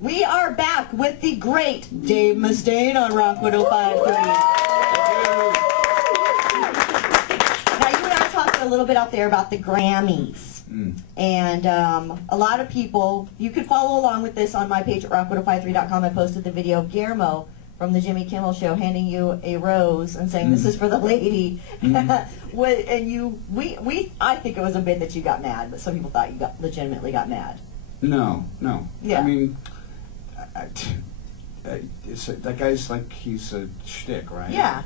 We are back with the great Dave Mustaine on Rock 105.3. Now, you and I talked a little bit out there about the Grammys. And a lot of people, you can follow along with this on my page at rock1053.com. I posted the video of Guillermo from the Jimmy Kimmel Show handing you a rose and saying, "This is for the lady." And I think it was a bit that you got mad, but some people thought you legitimately got mad. No. Yeah. I mean, that guy's like, he's a shtick, right? Yeah.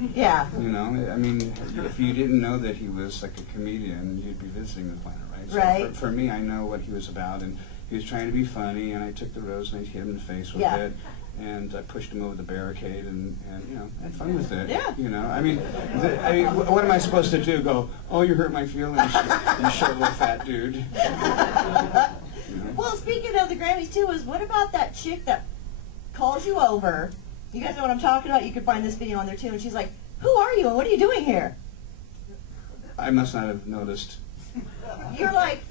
You know, I mean, if you didn't know that he was like a comedian, you'd be visiting the planet, right? So Right. For me, I know what he was about, and he was trying to be funny, and I took the rose and I hit him in the face with it, and I pushed him over the barricade, and you know, had fun with it. Yeah. You know, I mean, what am I supposed to do? Go, "Oh, you hurt my feelings, you short little fat dude." You know? Well, speaking of the Grammys too, what about that chick that calls you over? You guys know what I'm talking about? You can find this video on there too. And she's like, "Who are you and what are you doing here?" I must not have noticed. You're like,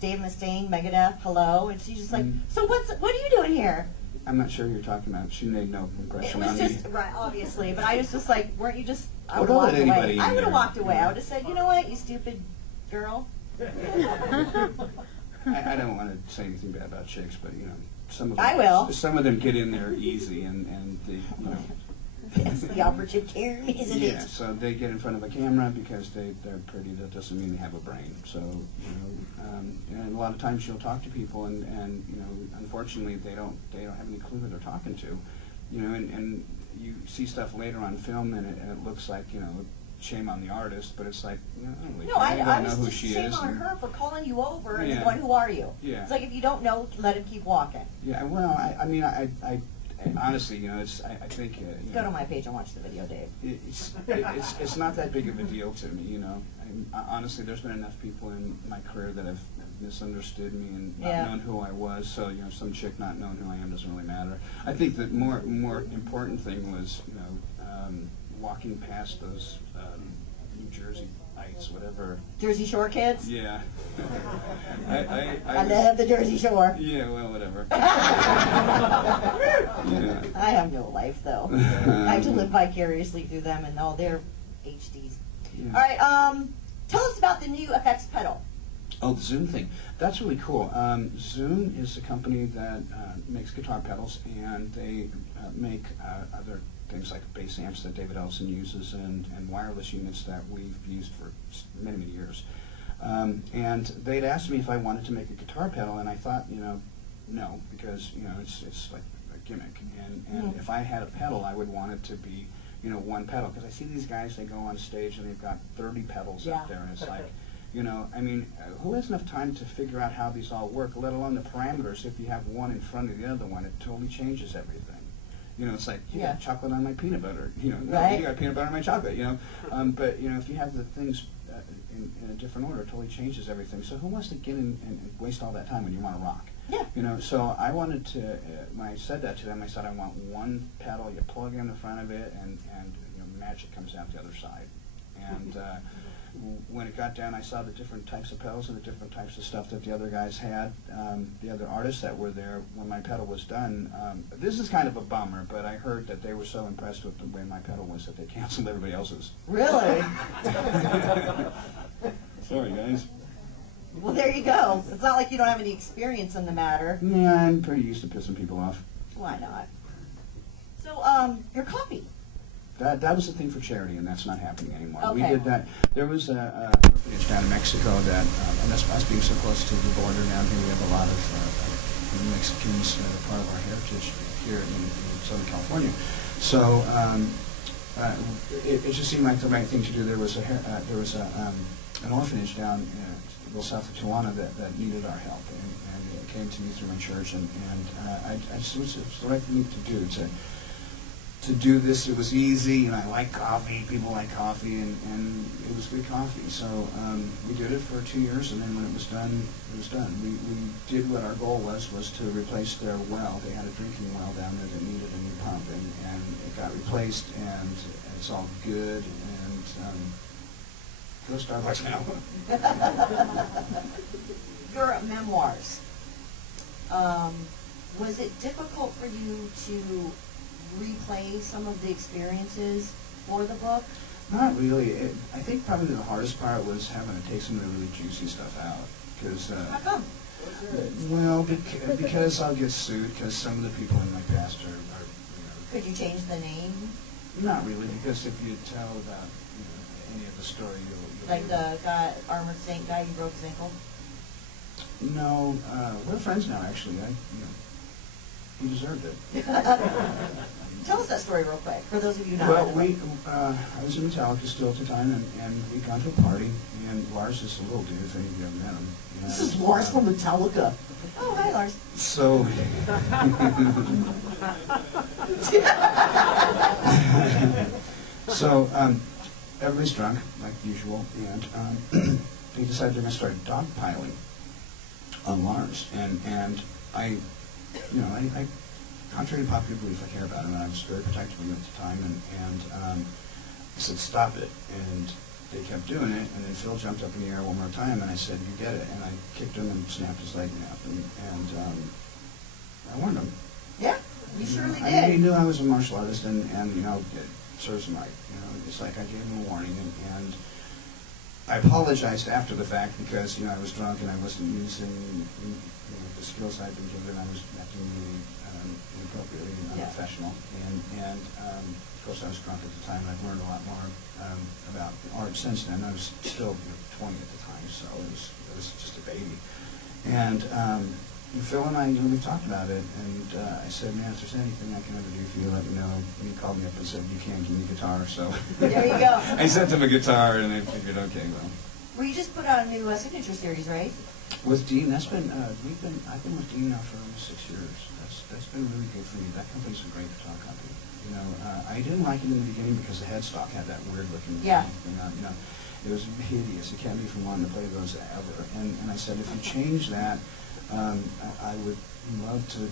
Dave Mustaine, Megadeth, hello. And she's just like, "So what are you doing here?" I'm not sure who you're talking about. She made no impression It on was me. just, right, obviously, but I was just like, weren't you just, I Well, would have don't let walked away. anybody in I would have there. walked away. I would have said, "You know what, you stupid girl." I don't want to say anything bad about chicks, but you know, some of them, I will. Some of them get in there easy, and they, you know. It's the operative term, isn't it? Yeah, so they get in front of a camera because they're pretty. That doesn't mean they have a brain. So you know, and a lot of times you'll talk to people, and you know, unfortunately they don't have any clue who they're talking to. You know, and you see stuff later on film, and it looks like, you know, shame on the artist, but it's like, you know, I don't really care. I I was know who just she shame is. on her for calling you over and Yeah. going, "Who are you?" Yeah. It's like, if you don't know, let him keep walking. Yeah, well, I mean, I honestly, you know, I think you Go to know, my page and watch the video, Dave. it's not that big of a deal to me, you know. Honestly, there's been enough people in my career that have misunderstood me and not known who I was. So you know, some chick not knowing who I am doesn't really matter. I think the more important thing was, you know, walking past those New Jersey Heights, whatever. Jersey Shore kids? Yeah. I love the Jersey Shore. Yeah, well, whatever. Yeah. I have no life, though. I have to live vicariously through them, and all their HDs. Yeah. All right, tell us about the new effects pedal. Oh, the Zoom thing. That's really cool. Zoom is a company that makes guitar pedals, and they make other things like bass amps that David Ellison uses, and wireless units that we've used for many, many years. And they'd asked me if I wanted to make a guitar pedal, and I thought, you know, no, because, you know, it's like a gimmick. And if I had a pedal, I would want it to be, you know, one pedal. Because I see these guys, they go on stage and they've got 30 pedals up there, and it's like, you know, I mean, who has enough time to figure out how these all work, let alone the parameters? If you have one in front of the other one, it totally changes everything. You know, it's like, you got chocolate on my peanut butter. You know, no, you got peanut butter on my chocolate, you know. But, you know, if you have the things in a different order, it totally changes everything. So who wants to get in and waste all that time when you want to rock? Yeah. You know, so I wanted to, when I said that to them, I said I want one pedal, you plug in the front of it, and you know, magic comes out the other side. And when it got down, I saw the different types of pedals and the different types of stuff that the other guys had, the other artists that were there when my pedal was done. This is kind of a bummer, but I heard that they were so impressed with the way my pedal was that they canceled everybody else's. Really? Sorry, guys. Well, there you go. It's not like you don't have any experience in the matter. Yeah, I'm pretty used to pissing people off. Why not? So, your coffee. That was a thing for charity, and that's not happening anymore. Okay. We did that. There was an orphanage down in Mexico that, and us being so close to the border down here, we have a lot of Mexicans that are part of our heritage here in Southern California. So it just seemed like the right thing to do. There was an orphanage down a little south of Tijuana that needed our help, and it came to me through my church, and I just, it was the right thing to do. To do this, it was easy, and I like coffee. People like coffee, and it was good coffee. So we did it for 2 years, and then when it was done, it was done. We did what our goal was to replace their well. They had a drinking well down there that needed a new pump, and it got replaced, and it's all good. And go Starbucks now. Your memoirs. Was it difficult for you to replay some of the experiences for the book? Not really. I think probably the hardest part was having to take some of the really juicy stuff out. Cause, how come? well, because I'll get sued, because some of the people in my past are Could you change the name? Not really, because if you tell about any of the story, you'll Like the guy, armored saint guy, you broke his ankle? No, we're friends now, actually. He deserved it. Tell us that story real quick, for those of you not. Well, I was in Metallica still at the time, and we'd gone to a party, and Lars is a little dude, if any of you have met him. This is Lars from Metallica. Oh, hi, Lars. So, everybody's drunk, like usual, and they decided they're going to start dogpiling on Lars, and I contrary to popular belief, I care about him, and I was very protective of him at the time, and I said, stop it, and they kept doing it, and then Phil jumped up in the air one more time, and I said, you get it, and I kicked him and snapped his leg in half, and I warned him. Yeah, you surely I did. mean, he knew I was a martial artist, and it serves him right, it's like I gave him a warning, and I apologized after the fact because, I was drunk and I wasn't using, the skills I'd been given. I was acting really inappropriately and unprofessional. And of course, I was drunk at the time, and I've learned a lot more about art since then. I was still 20 at the time, so it was just a baby. And Phil and I, we talked about it, and I said, man, if there's anything I can ever do for you, let me know. And he called me up and said, you can't give me a guitar, so. There you go. I sent him a guitar, and I figured, okay, well. Well, you just put out a new signature series, right? With Dean, I've been with Dean now for almost 6 years. That's been really good for me. That company's a great guitar company. I didn't like it in the beginning because the headstock had that weird looking thing. It was hideous. It kept me from wanting to play those ever. And I said, if you change that, I would love to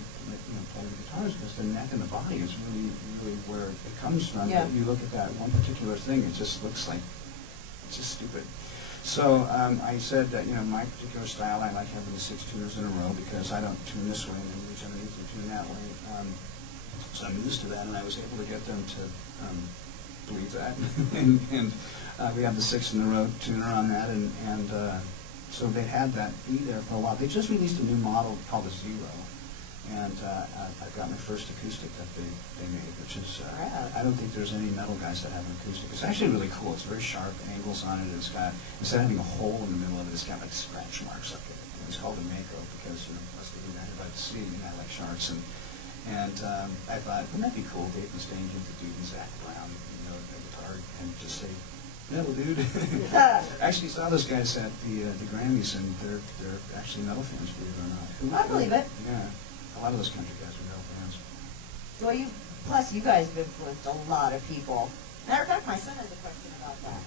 play the guitars because the neck and the body is really, really where it comes from. Yeah. But you look at that one particular thing, it just looks like it's just stupid. So I said that my particular style, I like having the 6 tuners in a row because I don't tune this way and then reach underneath and tune that way. So I'm used to that, and I was able to get them to believe that. and we have the 6 in a row tuner on that, and so they had that be there for a while. They just released a new model called the Zero, and I've got my first acoustic that they made, which is, I don't think there's any metal guys that have an acoustic. It's actually really cool. It's very sharp angles on it. It's got, instead of having a hole in the middle of it, it's got like scratch marks up it. And it's called a Mako because, us being united by the sea, I like sharks. And I thought, wouldn't that be cool, Dave Mustaine give the dude and Zach Brown, a guitar and just say, metal dude. I actually saw those guys at the Grammys, and they're actually metal fans, believe it or not. I believe it. Yeah. A lot of those country guys are metal fans. Well, plus you guys have influenced a lot of people. Matter of fact, my son has a question about that.